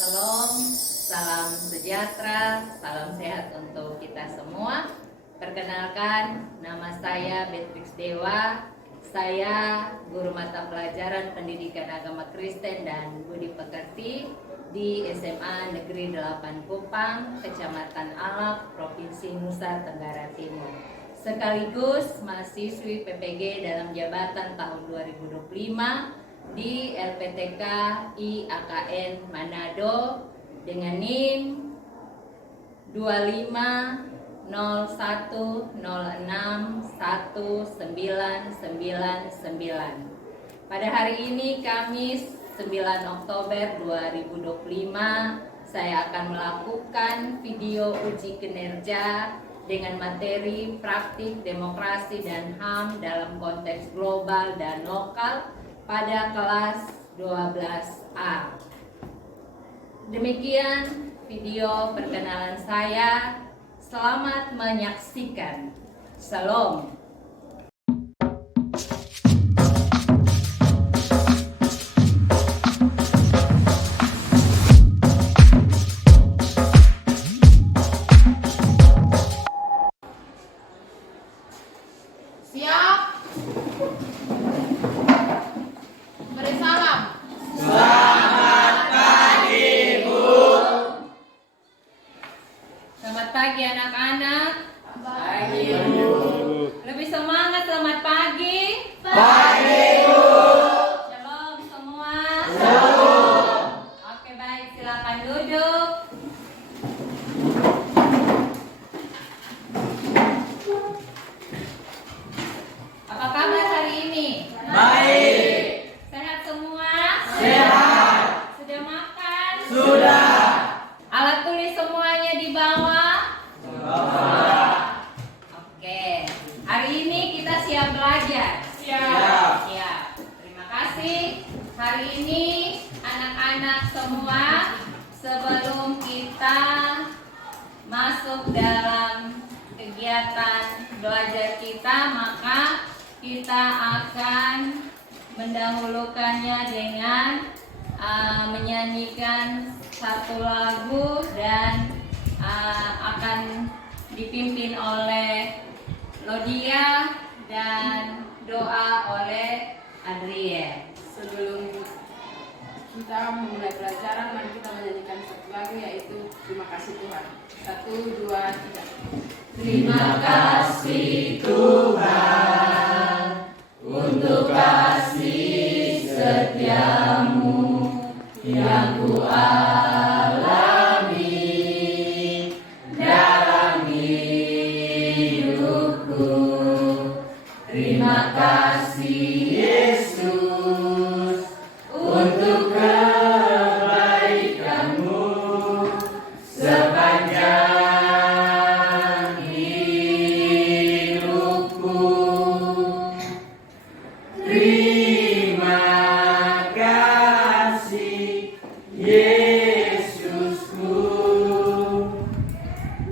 Shalom, salam sejahtera, salam sehat untuk kita semua. Perkenalkan, nama saya Beatrix Dewa. Saya guru mata pelajaran Pendidikan Agama Kristen dan Budi Pekerti di SMA Negeri 8 Kupang, Kecamatan Alak, Provinsi Nusa Tenggara Timur. Sekaligus mahasiswi PPG dalam jabatan tahun 2025 di LPTK IAKN Manado dengan NIM 2501061999. Pada hari ini Kamis 9 Oktober 2025, saya akan melakukan video uji kinerja dengan materi praktik demokrasi dan HAM dalam konteks global dan lokal pada kelas 12A. Demikian video perkenalan saya. Selamat menyaksikan. Shalom. Siap. Beri salam. Selamat pagi, Bu. Selamat pagi anak-anak. Pagi, Bu. Lebih semangat, selamat pagi. Pagi, Bu. Shalom semua. Shalom. Oke, baik, silakan duduk. Apa kabar hari ini? Baik. Sehat semua? Sehat. Sudah makan? Sudah. Alat tulis semuanya di bawah? Oke. Hari ini kita siap belajar? Siap. Siap. Terima kasih. Hari ini anak-anak semua, sebelum kita masuk dalam kegiatan belajar kita, maka kita akan mendahulukannya dengan menyanyikan satu lagu dan akan dipimpin oleh Lodia dan doa oleh Adriel. Sebelum kita memulai pelajaran, mari kita menyanyikan satu lagu, yaitu Terima Kasih Tuhan. 1, 2, 3. Terima kasih Tuhan untuk kasih setiamu yang ku alami dalam hidupku. Terima kasih Yesus untuk kebaikanmu sepanjang hidupku. Terima kasih Yesusku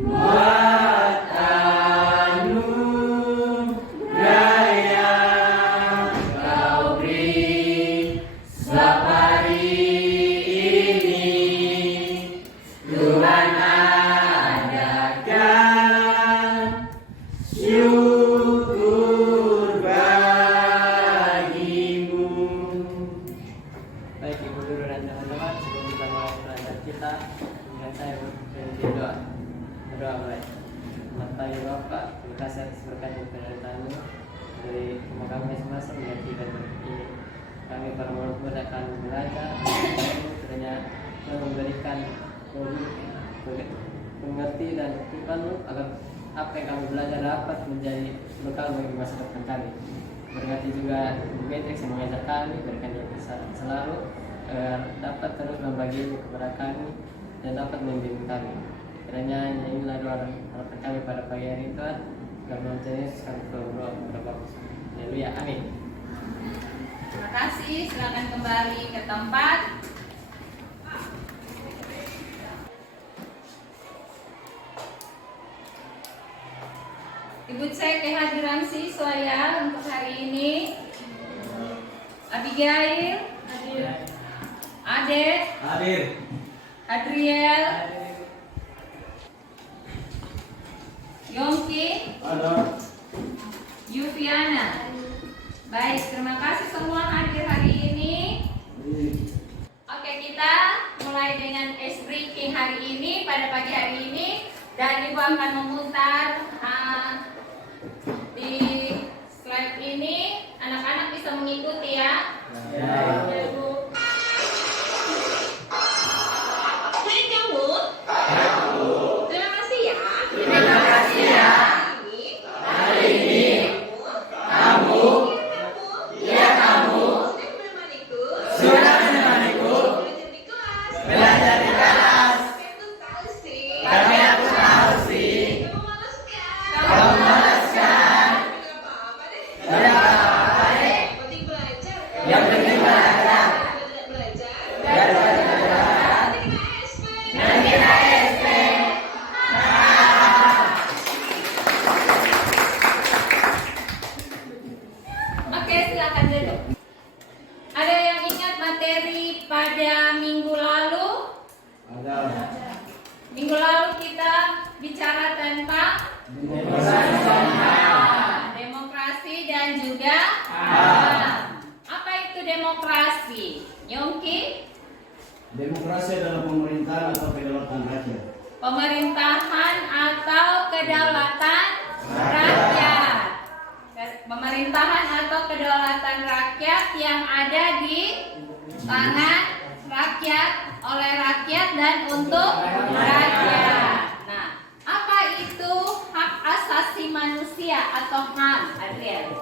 buat anugerah yang Kau beri. Sebab hari ini Tuhan adakan syukur bagimu. Baik Ibu Guru dan teman-teman, sebelum kita mulai belajar kita, dengan saya berdoa. Berdoa baik. Selamat pagi Bapak, terima kasih atas berkat dan penyertaan-Mu dari rumah kami masing-masing yang tidak ini. Kami para murid akan belajar, kiranya Tuhan memberikan mengerti dan firman-Mu agar apa yang kami belajar dapat menjadi bekal bagi masa depan kami. Berkati juga Ibu Beatrix yang mengajar kami, berikan dia selalu dapat terus membagi kepada kami dan dapat membimbing kami. Kiranya inilah doa dan harapan kami pada pagi hari Tuhan. Dalam nama Yesus kami berdoa kepada Bapa. Haleluya, amin. Terima kasih. Silakan kembali ke tempat. Ibu cek kehadiran siswa ya untuk hari ini. Abigail, Hadir. Ade, Hadir. Adriel, Yongki, Ada. Yuviana. Baik, terima kasih semua hadir hari ini. Oke, kita mulai dengan ice breaking hari ini pada pagi hari ini, dan Ibu akan memutar di slide ini. Anak-anak bisa mengikuti ya. Ya. Ya, Bu. Hai kamu. Terima kasih ya. Terima kasih ya. Hari ini kamu, ya kamu, sudah menemaniku belajar di kelas. Tapi aku tahu sih, kamu malas kan? Tidak apa-apa deh. Yang penting belajar. Daripada belajar, nanti kita SP. Oke, silakan duduk. Ada yang ingat materi pada minggu lalu? Ada. Minggu lalu kita bicara tentang demokrasi dan juga HAM. Apa itu demokrasi? Yongki? Demokrasi adalah pemerintahan atau kedaulatan rakyat. Pemerintahan atau kedaulatan rakyat. Pemerintahan atau kedaulatan rakyat yang ada di tangan rakyat, oleh rakyat dan untuk rakyat. Nah, apa itu hak asasi manusia atau HAM, Adriel?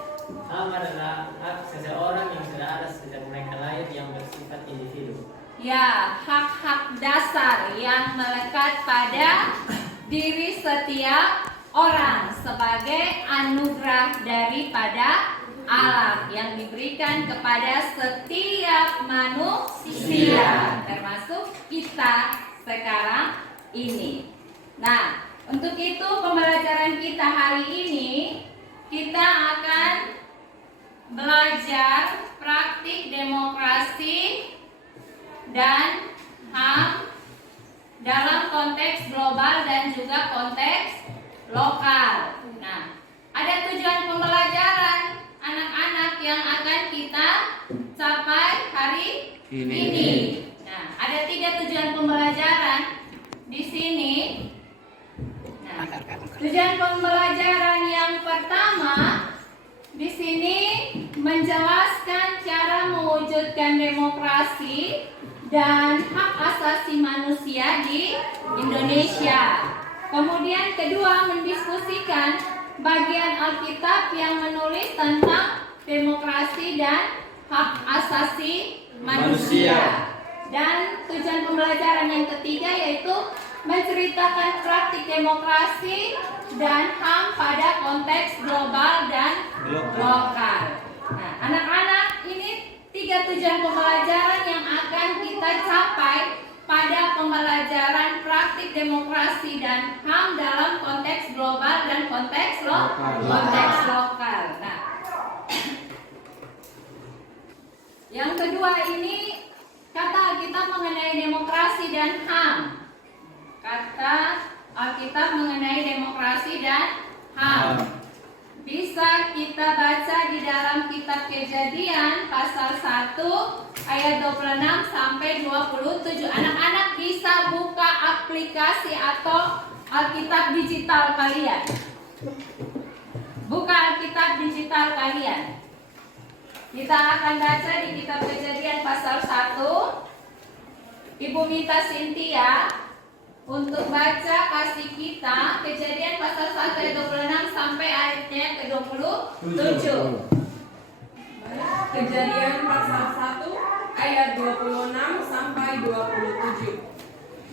HAM adalah hak seseorang yang sudah ada sejak mereka lahir yang bersifat individu. Ya, hak-hak dasar yang melekat pada diri setiap orang sebagai anugerah daripada Allah yang diberikan kepada setiap manusia, termasuk kita sekarang ini. Nah, untuk itu pembelajaran kita hari ini kita akan belajar praktik demokrasi dan HAM dalam konteks global dan juga konteks lokal. Nah, ada tujuan pembelajaran anak-anak yang akan kita capai hari ini. Nah, ada 3 tujuan pembelajaran di sini. Nah, tujuan pembelajaran yang pertama di sini menjelaskan cara mewujudkan demokrasi dan hak asasi manusia di Indonesia. Kemudian kedua, mendiskusikan bagian Alkitab yang menulis tentang demokrasi dan hak asasi manusia. Dan tujuan pembelajaran yang ketiga yaitu menceritakan praktik demokrasi dan HAM pada konteks global dan lokal. Nah, anak-anak, ini 3 tujuan pembelajaran yang akan kita capai pada pembelajaran praktik demokrasi dan HAM dalam konteks global dan konteks lokal. Nah, yang kedua ini kata Alkitab mengenai demokrasi dan HAM. Kata Alkitab mengenai demokrasi dan HAM bisa kita baca di dalam kitab Kejadian pasal 1 ayat 26 sampai 27. Anak-anak bisa buka aplikasi atau Alkitab digital kalian. Buka Alkitab digital kalian. Kita akan baca di kitab Kejadian pasal 1. Ibu minta Cynthia untuk baca kasih kita Kejadian pasal 1 ayat 26 sampai ayatnya ke 27. Kejadian pasal 1 ayat 26 sampai 27.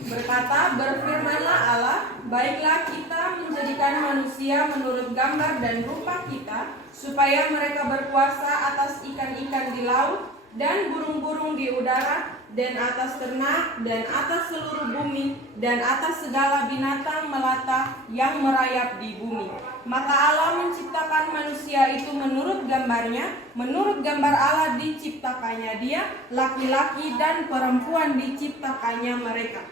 Berkata, berfirmanlah Allah, baiklah kita menjadikan manusia menurut gambar dan rupa kita, supaya mereka berkuasa atas ikan-ikan di laut dan burung-burung di udara, dan atas ternak, dan atas seluruh bumi, dan atas segala binatang melata yang merayap di bumi. Maka Allah menciptakan manusia itu menurut gambarnya, menurut gambar Allah diciptakannya dia, laki-laki dan perempuan diciptakannya mereka.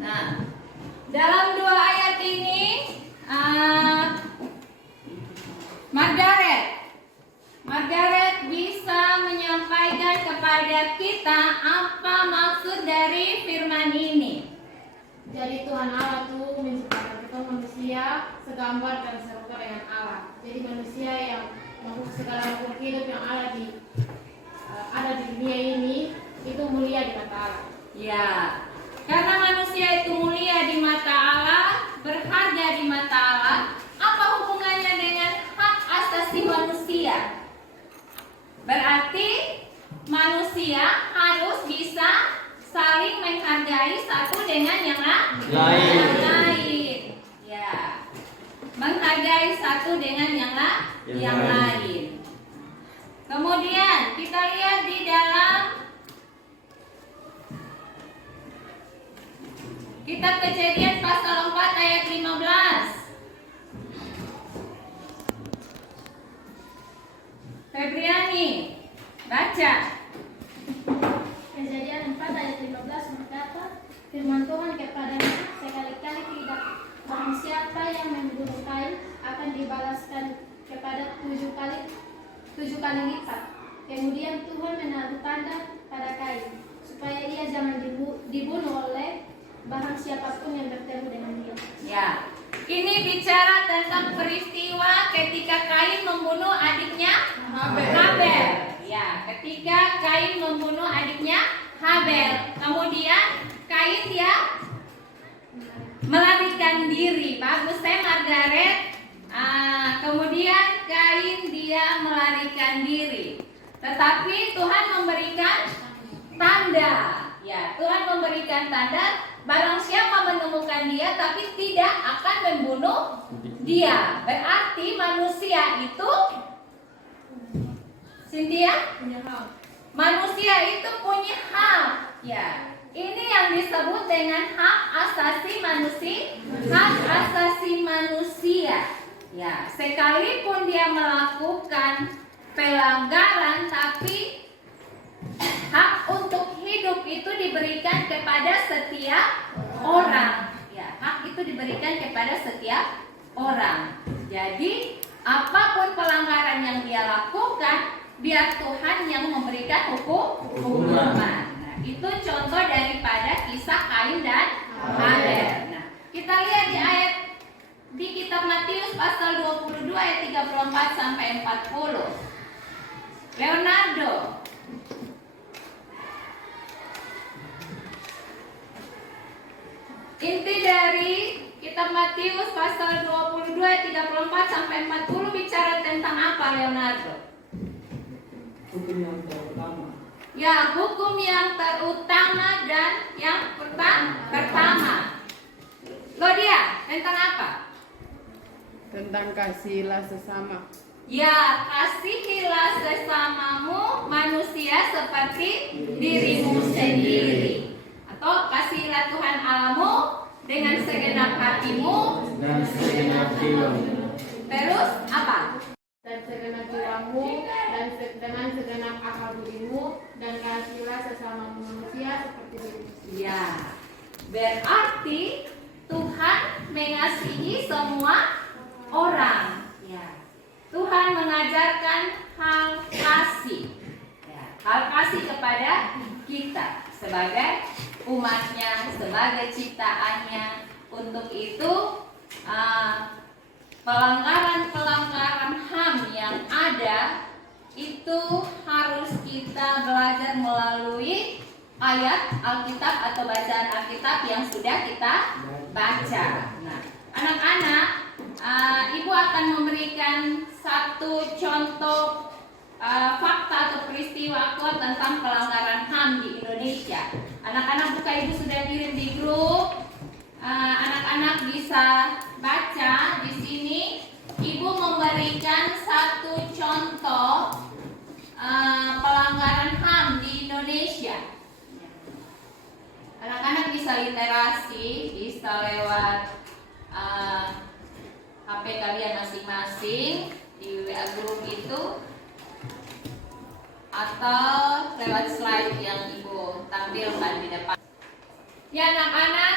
Nah, dalam dua ayat ini Margaret bisa menyampaikan kepada kita apa maksud dari firman ini. Jadi Tuhan Allah itu menciptakan kita manusia segambar dan serupa dengan Allah. Jadi manusia yang segala makhluk hidup yang ada di dunia ini itu mulia di mata Allah. Ya, karena manusia itu mulia di mata Allah, berharga di mata Allah. Apa hubungannya dengan hak asasi manusia? Berarti manusia harus bisa saling menghargai satu dengan yang lain. Ya, menghargai satu dengan yang lain. Kemudian kita lihat di dalam Kitab Kejadian pasal 4 ayat 15. Febriani, baca. Kejadian 4 ayat 15 berkata, firman Tuhan kepadanya, sekali-kali tidak barang siapa yang membunuh Kain akan dibalaskan kepada 7 kali lipat. Kemudian Tuhan menaruh tanda pada Kain supaya ia jangan dibunuh oleh barang siapapun yang bertemu dengan dia. Ya, ini bicara tentang peristiwa ketika Kain membunuh adiknya Habel. Ya, ketika Kain membunuh adiknya Habel, kemudian Kain dia melarikan diri. Bagus Margaret. Kemudian Kain dia melarikan diri. Tetapi Tuhan memberikan tanda. Ya, Tuhan memberikan tanda. Barang siapa menemukan dia tapi tidak akan membunuh dia. Berarti manusia itu, Cynthia, Punya hak. manusia itu punya hak. Ya, ini yang disebut dengan hak asasi manusia. Hak asasi manusia. Ya, sekalipun dia melakukan pelanggaran, tapi hak untuk hidup itu diberikan kepada setiap orang. Ya, hak itu diberikan kepada setiap orang. Jadi, apapun pelanggaran yang dia lakukan, biar Tuhan yang memberikan hukuman. Nah, itu contoh daripada kisah Kain dan Habel. Nah, kita lihat di kitab Matius pasal 22 ayat 34 sampai 40. Leonardo. Inti dari kitab Matius pasal 22 ayat 34 sampai 40 bicara tentang apa, Leonardo? Hukum yang terutama. Ya, hukum yang terutama dan yang pertama. Claudia, tentang apa? Tentang kasihlah sesama. Ya, kasihilah sesamamu manusia seperti dirimu sendiri. Atau kasihilah Tuhan Allahmu dengan segenap hatimu Dan segenap jiwamu. Terus apa? Dan segenap jiwamu dan dengan segenap akal budimu, dan kasihilah sesama manusia seperti dirimu sendiri. Ya, berarti Tuhan mengasihi semua orang. Ya, Tuhan mengajarkan hal kasih. Ya, hal kasih kepada kita sebagai umatnya, sebagai ciptaannya. Untuk itu pelanggaran-pelanggaran HAM yang ada itu harus kita belajar melalui ayat Alkitab atau bacaan Alkitab yang sudah kita baca. Nah, anak-anak, Ibu akan memberikan satu contoh fakta atau peristiwa aktual tentang pelanggaran HAM di Indonesia. Anak-anak buka, Ibu sudah kirim di grup. Anak-anak bisa baca di sini. Ibu memberikan satu contoh pelanggaran HAM di Indonesia. Anak-anak bisa literasi, bisa lewat HP kalian masing-masing di WA group itu, atau lewat slide yang Ibu tampilkan di depan. Ya anak-anak,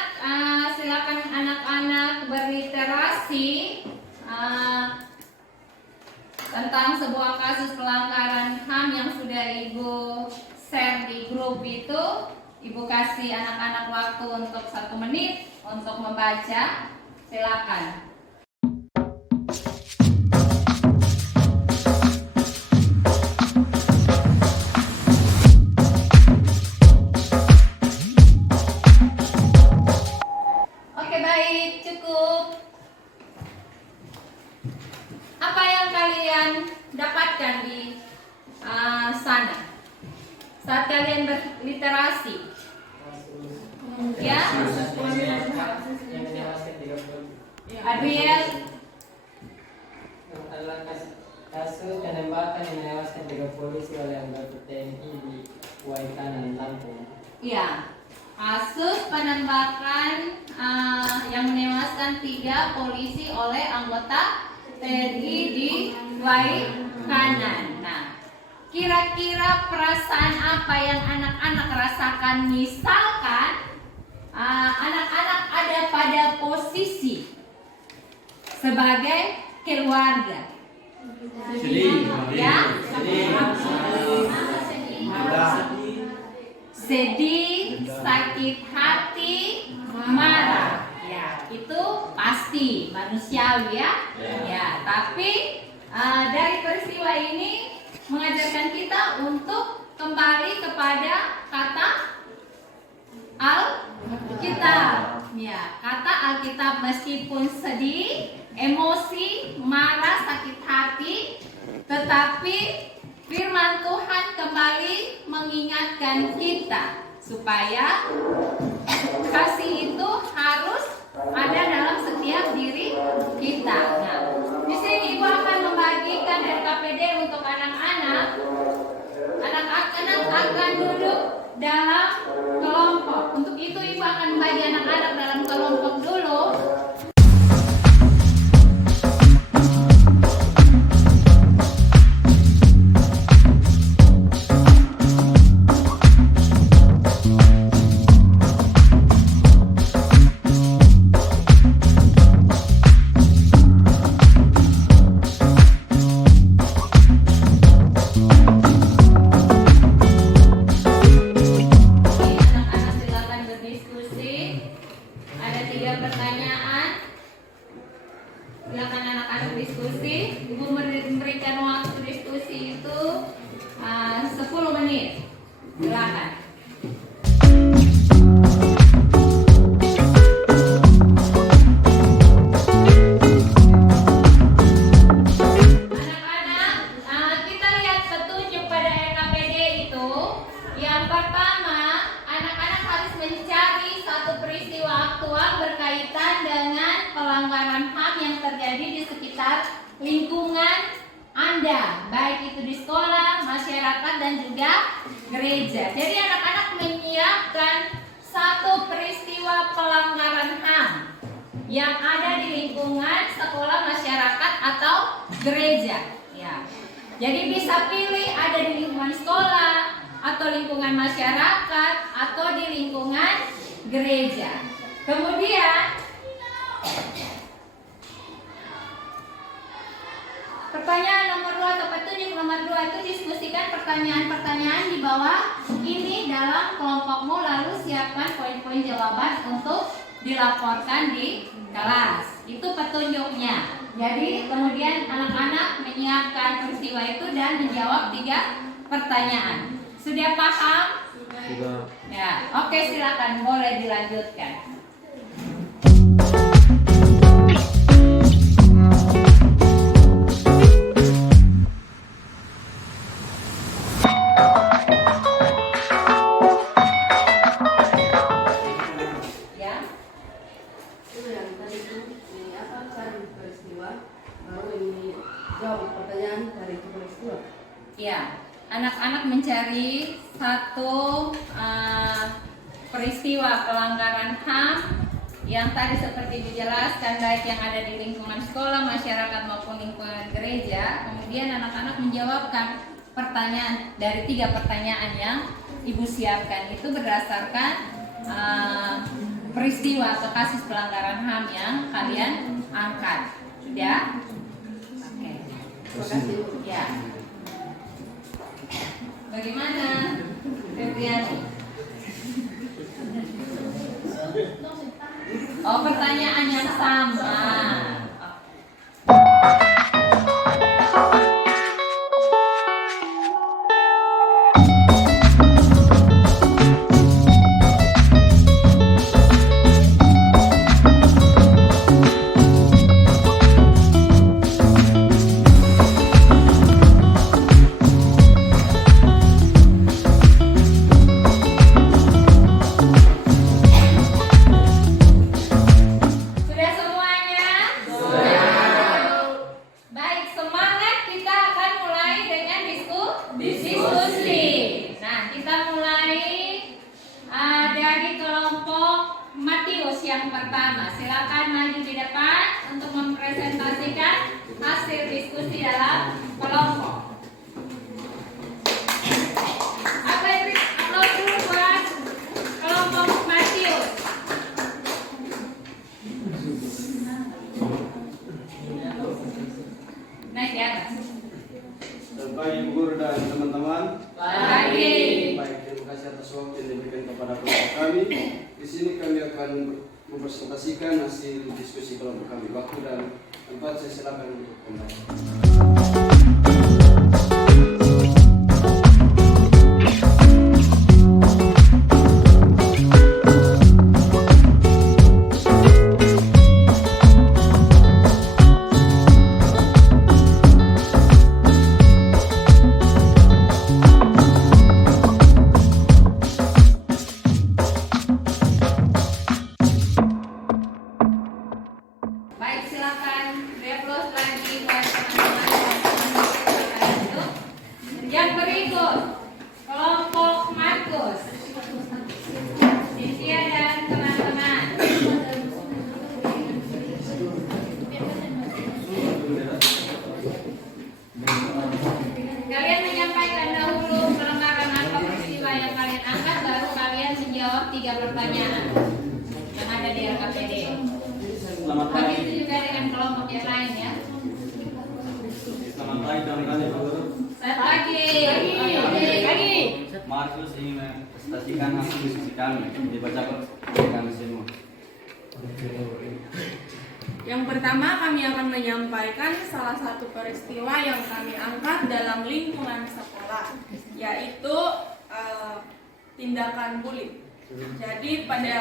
silakan anak-anak berliterasi tentang sebuah kasus pelanggaran HAM yang sudah Ibu share di grup itu. Ibu kasih anak-anak waktu untuk 1 menit untuk membaca. Silakan. Oke, baik, cukup. Apa yang kalian dapatkan di sana saat kalian berliterasi? Ya, yang menewaskan 30. Adriel. Adalah kasus penembakan yang menewaskan 3 polisi oleh anggota TNI di Waikanan, Lampung. Ya, kasus penembakan yang menewaskan 3 polisi oleh anggota TNI di Waikanan. Nah, kira-kira perasaan apa yang anak-anak rasakan? Misalkan anak-anak ada pada posisi sebagai keluarga, Sedih. ya, sedih, sakit hati, marah. Ya, itu pasti manusiawi ya. Ya, tapi dari peristiwa ini mengajarkan kita untuk kembali kepada kata Alkitab. Ya, kata Alkitab meskipun sedih, emosi, marah, sakit hati, tetapi firman Tuhan kembali mengingatkan kita supaya kasih itu harus ada dalam setiap diri kita. Nah, di sini Ibu akan membagikan RKPD untuk anak-anak. Anak-anak akan duduk dalam kelompok. Untuk itu Ibu akan membagi anak-anak dalam kelompok dulu. Anak-anak silakan berdiskusi. Ada 3 pertanyaan. Silakan anak-anak diskusi. Ibu memberikan waktu diskusi itu 10 menit. Silakan. Anak-anak, kita lihat petunjuk pada RKPD itu. Yang pertama, anak-anak harus mencari satu peristiwa aktual berkaitan dengan pelanggaran HAM yang terjadi di sekitar lingkungan Anda, baik itu di sekolah, masyarakat, dan juga gereja. Jadi anak-anak menyiapkan satu peristiwa pelanggaran HAM yang ada di lingkungan sekolah, masyarakat, atau gereja. Ya. Jadi bisa pilih ada di lingkungan sekolah, atau lingkungan masyarakat, atau di lingkungan gereja. Kemudian pertanyaan nomor 2 atau petunjuk nomor 2 itu diskusikan pertanyaan-pertanyaan di bawah ini dalam kelompokmu, lalu siapkan poin-poin jawaban untuk dilaporkan di kelas. Itu petunjuknya. Jadi kemudian anak-anak menyiapkan peristiwa itu dan menjawab 3 pertanyaan. Sudah paham? Sudah. Ya, oke, silakan, boleh dilanjutkan. Ya. Itu yang tadi itu ini apa cari peristiwa baru ini jawab pertanyaan dari itu peristiwa. Ya, anak-anak mencari satu peristiwa pelanggaran HAM yang tadi seperti dijelaskan, baik yang ada di lingkungan sekolah, masyarakat maupun lingkungan gereja. Kemudian anak-anak menjawabkan dari 3 pertanyaan yang Ibu siapkan itu berdasarkan peristiwa atau kasus pelanggaran HAM yang kalian angkat. Sudah? Oke. Terima kasih. Ya. Bagaimana, Febriani? Oh, pertanyaan yang sama. Sudah semuanya? Baik, semangat, kita akan mulai dengan diskusi. Nah, kita mulai dari kelompok Matius yang pertama. Silakan maju di depan untuk mempresentasikan hasil diskusi dalam kelompok. Apa itu? Aplaus dulu buat kelompok Matius. Naik di atas. Baik guru dan teman-teman. Baik. Baik, terima kasih atas waktu yang diberikan kepada kelompok kami. Di sini kami akan mempresentasikan hasil diskusi kelompok kami. Waktu dan tempat saya silakan untuk kembali. Baik, silakan replos lagi buat teman-teman. Silakan duduk. Yang berikut kelompok Markus, Cynthia dan teman-teman. Kalian menyampaikan dahulu pelanggaran apa peristiwa yang kalian angkat, baru kalian menjawab 3 pertanyaan yang ada di LKPD. Selamat pagi. Begitu juga dengan kelompok yang lain ya. Selamat pagi teman-teman guru. Selamat pagi. Markus ingin mempresentasikan hasil diskusi kami. Dibacakan oleh kami semua. Yang pertama, kami akan menyampaikan salah satu peristiwa yang kami angkat dalam lingkungan sekolah, yaitu tindakan bully. Jadi pada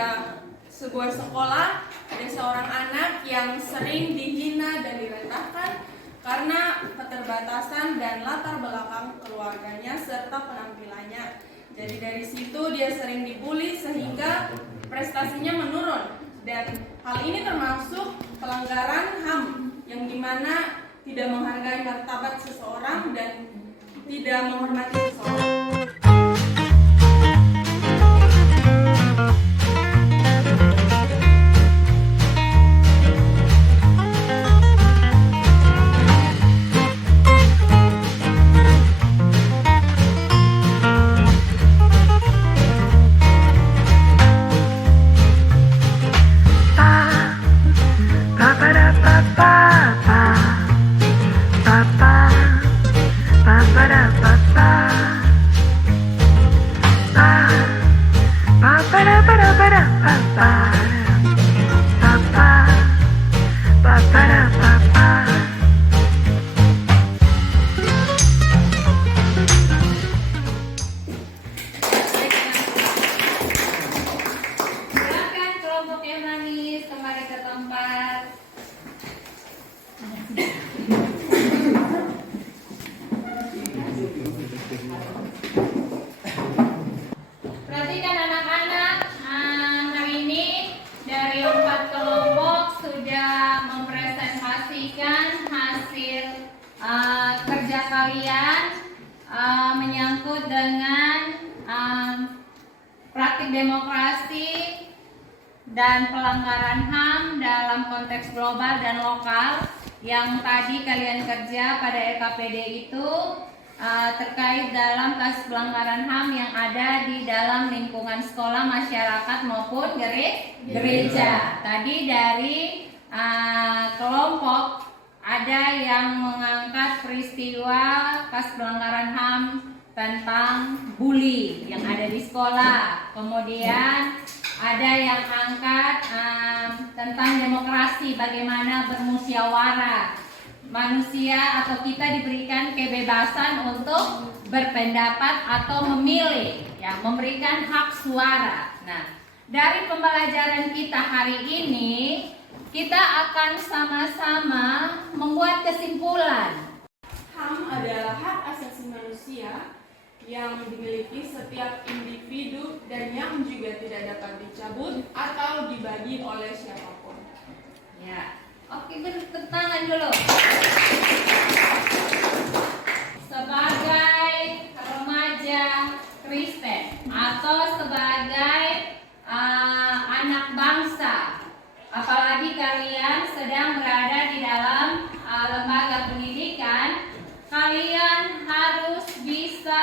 sebuah sekolah ada seorang anak yang sering dihina dan direndahkan karena keterbatasan dan latar belakang keluarganya serta penampilannya. Jadi dari situ dia sering dibully sehingga prestasinya menurun. Dan hal ini termasuk pelanggaran HAM yang dimana tidak menghargai martabat seseorang dan tidak menghormati seseorang. Silakan kelompok yang manis kembali ke tempat. Perhatikan anak-anak, hari ini dari 4 kelompok sudah mempresentasikan hasil kerja kalian menyangkut dengan praktik demokrasi dan pelanggaran HAM dalam konteks global dan lokal. Yang tadi kalian kerja pada LKPD itu terkait dalam kasus pelanggaran HAM yang ada di dalam lingkungan sekolah, masyarakat maupun gereja. Tadi dari kelompok ada yang mengangkat peristiwa kasus pelanggaran HAM tentang bully yang ada di sekolah. Kemudian ada yang angkat tentang demokrasi, bagaimana bermusyawarah. Manusia atau kita diberikan kebebasan untuk berpendapat atau memilih, ya, memberikan hak suara. Nah, dari pembelajaran kita hari ini, kita akan sama-sama membuat kesimpulan. HAM adalah hak asasi manusia yang dimiliki setiap individu dan yang juga tidak dapat dicabut atau dibagi oleh siapapun. Ya, oke, bertepuk tangan dulu. Sebagai remaja Kristen atau sebagai anak bangsa, apalagi kalian sedang berada di dalam lembaga pendidikan, kalian harus bisa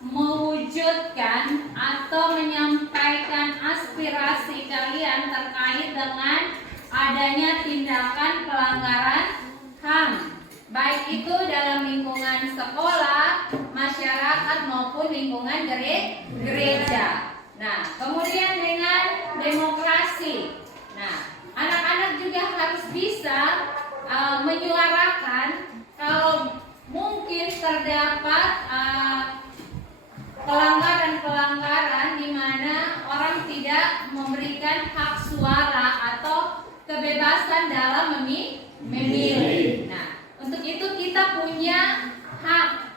mewujudkan atau menyampaikan aspirasi kalian terkait dengan adanya tindakan pelanggaran HAM, baik itu dalam lingkungan sekolah, masyarakat maupun lingkungan gereja. Nah, kemudian dengan demokrasi. Nah, anak-anak juga harus bisa menyuarakan kalau mungkin terdapat pelanggaran-pelanggaran di mana orang tidak memberikan hak suara atau kebebasan dalam memilih. Nah, untuk itu kita punya hak,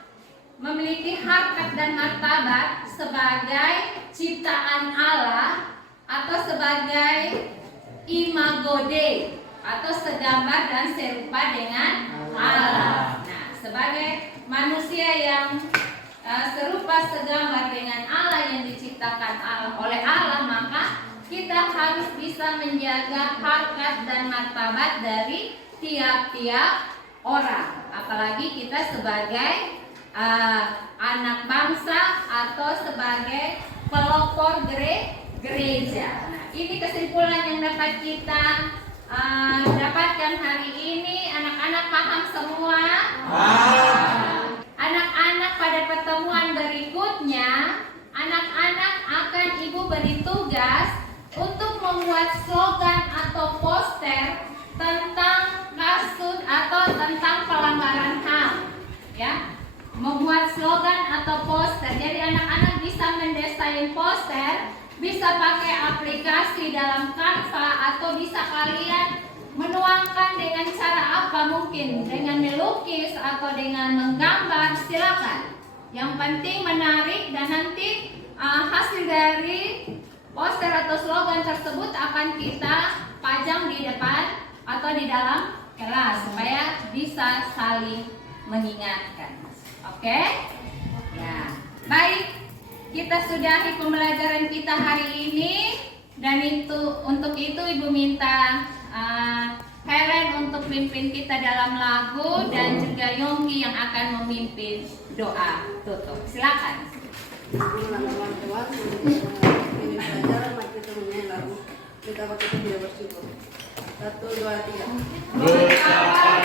memiliki harkat dan martabat sebagai ciptaan Allah atau sebagai imago Dei atau segambar dan serupa dengan Allah. Nah, sebagai manusia yang serupa segambar dengan Allah yang diciptakan oleh Allah, maka kita harus bisa menjaga harkat dan martabat dari tiap-tiap orang. Apalagi kita sebagai anak bangsa atau sebagai pelopor gereja. Nah, ini kesimpulan yang dapat kita dapatkan hari ini. Anak-anak paham semua? Anak-anak pada pertemuan berikutnya, anak-anak akan ibu beri tugas untuk membuat slogan atau poster tentang kasus atau tentang pelanggaran HAM, ya, membuat slogan atau poster. Jadi anak-anak bisa mendesain poster, bisa pakai aplikasi dalam Canva atau bisa kalian menuangkan dengan cara apa mungkin, dengan melukis atau dengan menggambar, silakan. Yang penting menarik dan nanti hasil dari poster atau slogan tersebut akan kita pajang di depan atau di dalam kelas supaya bisa saling mengingatkan. Oke? Ya, baik. Kita sudahi pembelajaran kita hari ini dan untuk itu Ibu minta Helen untuk memimpin kita dalam lagu dan juga Yongki yang akan memimpin doa tutup. Silakan. Teman-teman, ini pelajaran mari kita menyanyi lagu betapa kita tidak bersyukur. 1, 2, 3. Betapa